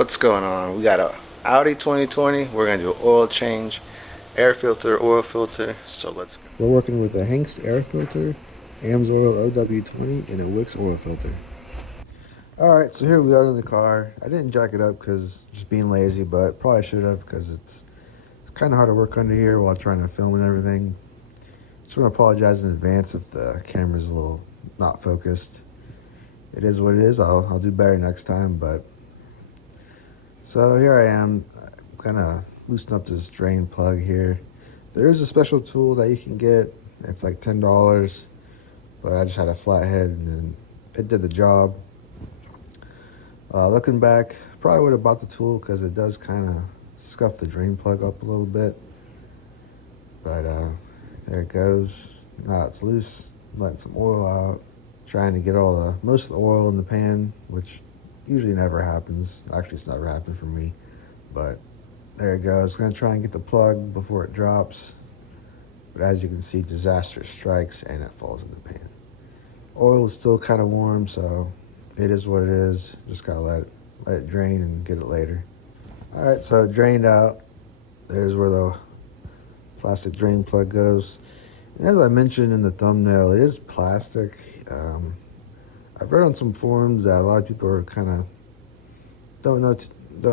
What's going on? We got a Audi 2020. We're gonna do an oil change, air filter, oil filter. So let's go. We're working with a Hank's air filter, AMSOIL OW20, and a Wix oil filter. All right, so here we are in the car. I didn't jack it up because just being lazy, but probably should have because it's kind of hard to work under here while trying to film and everything. Just want to apologize in advance if the camera's a little not focused. It is what it is. I'll do better next time, but so here I am, gonna loosen up this drain plug here. There is a special tool that you can get. It's like $10, but I just had a flathead and then it did the job. Looking back, probably would have bought the tool because it does kind of scuff the drain plug up a little bit. But there it goes. Now it's loose, letting some oil out. Trying to get most of the oil in the pan, which usually never happens. Actually, it's never happened for me, but there it goes. Gonna try and get the plug before it drops, but as you can see, disaster strikes and it falls in the pan. Oil is still kind of warm, so it is what it is. Just gotta let it drain and get it later. All right, so it drained out. There's where the plastic drain plug goes. And as I mentioned in the thumbnail, it is plastic. I've read on some forums that a lot of people are kind of don't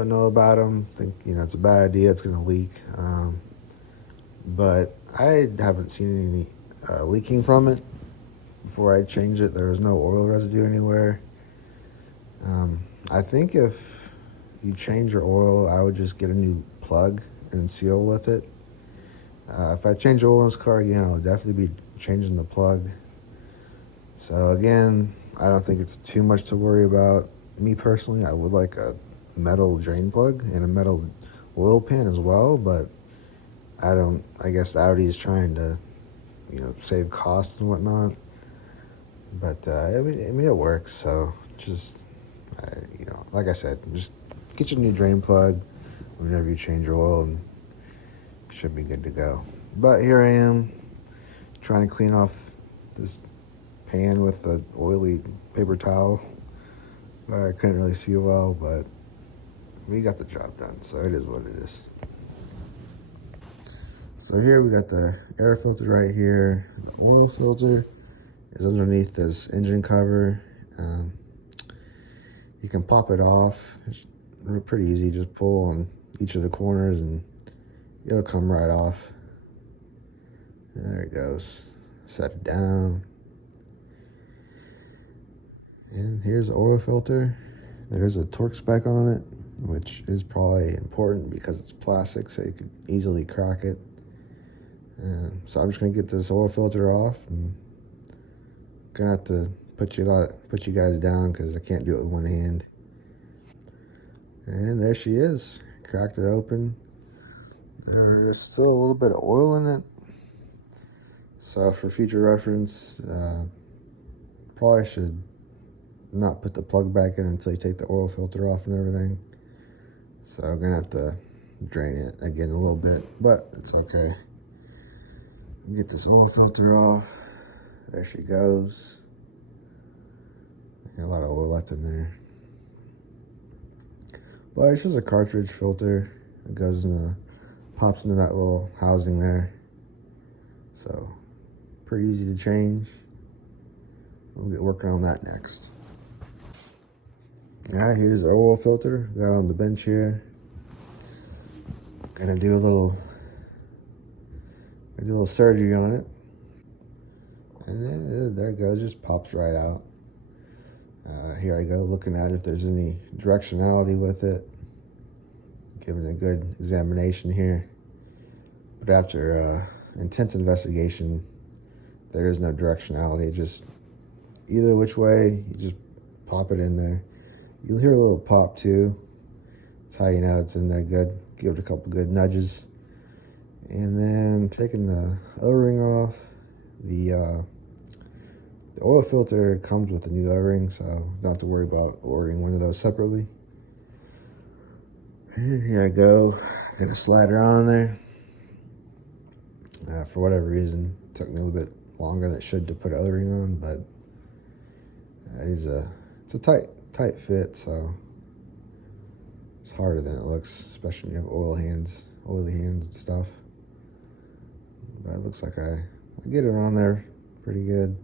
know about them. Think it's a bad idea. It's going to leak. But I haven't seen any leaking from it. Before I changed it, there was no oil residue anywhere. I think if you change your oil, I would just get a new plug and seal with it. If I change oil in this car again, I'll definitely be changing the plug. So again, I don't think it's too much to worry about. Me personally, I would like a metal drain plug and a metal oil pan as well, but I guess Audi is trying to, save costs and whatnot. But I mean it works. So just, like I said, just get your new drain plug whenever you change your oil, and should be good to go. But here I am trying to clean off this pan with the oily paper towel. I couldn't really see well, but we got the job done, so it is what it is. So here we got the air filter right here. The oil filter is underneath this engine cover. You can pop it off. It's pretty easy. Just pull on each of the corners and it'll come right off. There it goes. Set it down. And here's the oil filter. There's a torque spec on it, which is probably important because it's plastic, so you could easily crack it. So I'm just gonna get this oil filter off, and gonna have to put you guys down because I can't do it with one hand. And there she is. Cracked it open. There's still a little bit of oil in it. So for future reference, probably should not put the plug back in until you take the oil filter off and everything. So I'm gonna have to drain it again a little bit, but it's okay. Get this oil filter off. There she goes. A lot of oil left in there. But it's just a cartridge filter. It pops into that little housing there. So pretty easy to change. We'll get working on that next. All right, here's our oil filter. Got it on the bench here. Gonna do a little surgery on it. And then, there it goes, just pops right out. Here I go, looking at if there's any directionality with it. Giving it a good examination here. But after intense investigation, there is no directionality. Just either which way, you just pop it in there. You'll hear a little pop too. That's how you know it's in there good. Give it a couple good nudges. And then taking the O-ring off. The oil filter comes with a new O-ring, so don't have to worry about ordering one of those separately. And here I go. Gonna slide her on there. For whatever reason, it took me a little bit longer than it should to put an O-ring on, but it's a tight fit, so It's harder than it looks, especially when you have oily hands and stuff. But it looks like I get it on there pretty good.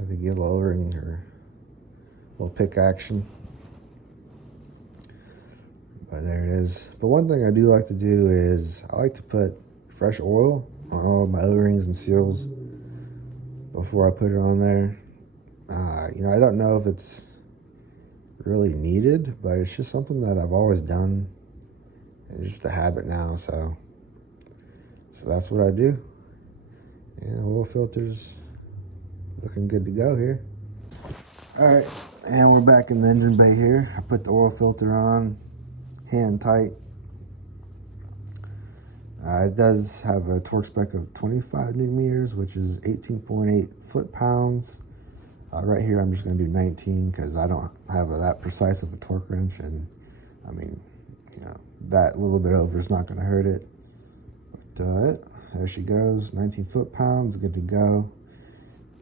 I think get a little O-ring or a little pick action. But there it is. But one thing I do like to do is I like to put fresh oil on all of my O-rings and seals before I put it on there. I don't know if it's really needed, but it's just something that I've always done. It's just a habit now, so that's what I do. Yeah, oil filters looking good to go here. All right, and we're back in the engine bay here. I put the oil filter on, hand tight. It does have a torque spec of 25 newton meters, which is 18.8 foot-pounds. Right here, I'm just going to do 19 because I don't have that precise of a torque wrench, and I mean, that little bit over is not going to hurt it. But there she goes, 19 foot-pounds, good to go.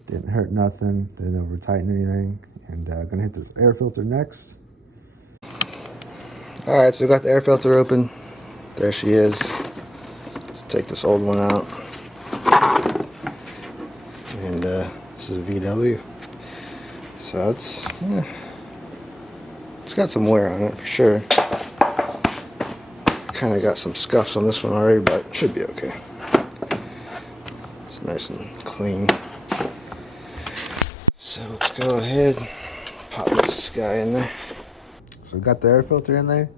Didn't hurt nothing, didn't over tighten anything. And gonna hit this air filter next. All right, so we got the air filter open. There she is. Let's take this old one out. And this is a VW. So it's got some wear on it for sure. Kind of got some scuffs on this one already, but it should be okay. It's nice and clean. So let's go ahead, pop this guy in there. So we got the air filter in there.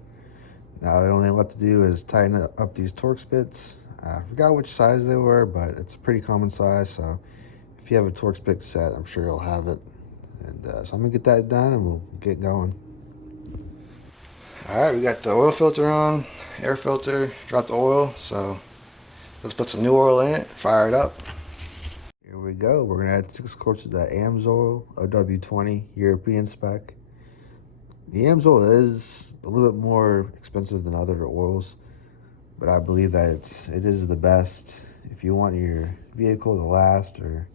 Now the only thing left to do is tighten up these Torx bits. I forgot which size they were, but it's a pretty common size. So if you have a Torx bit set, I'm sure you'll have it. And so I'm gonna get that done and we'll get going. All right, we got the oil filter on, air filter, dropped the oil. So let's put some new oil in it, fire it up. Here we go. We're gonna add 6 quarts of the AMSOIL OW20 European spec. The AMSOIL is a little bit more expensive than other oils, but I believe that it is the best if you want your vehicle to last or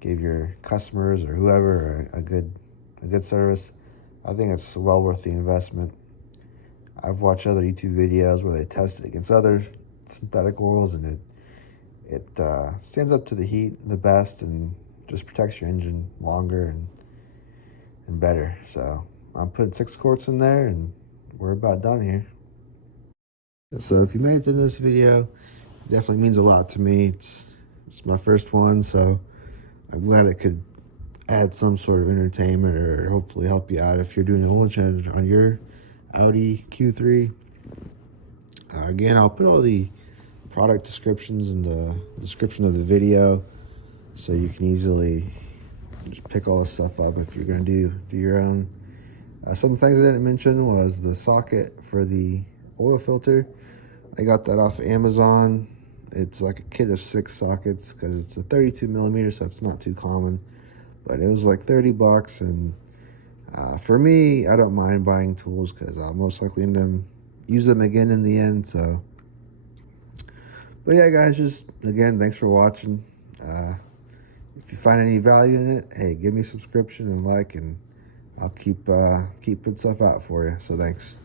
give your customers or whoever a good service. I think it's well worth the investment. I've watched other YouTube videos where they test it against other synthetic oils, and it stands up to the heat the best and just protects your engine longer and better. So I'm putting 6 quarts in there and we're about done here. So if you made it to this video, it definitely means a lot to me. It's my first one, so I'm glad it could add some sort of entertainment or hopefully help you out if you're doing an oil change on your Audi Q3. Again, I'll put all the product descriptions in the description of the video so you can easily just pick all this stuff up if you're going to do your own. Some things I didn't mention was the socket for the oil filter. I got that off Amazon. It's like a kit of 6 sockets because it's a 32 millimeter, so it's not too common. But it was like $30, and for me, I don't mind buying tools because I'll most likely use them again in the end. So, but yeah, guys, just again, thanks for watching. If you find any value in it, hey, give me a subscription and like, and I'll keep putting stuff out for you. So thanks.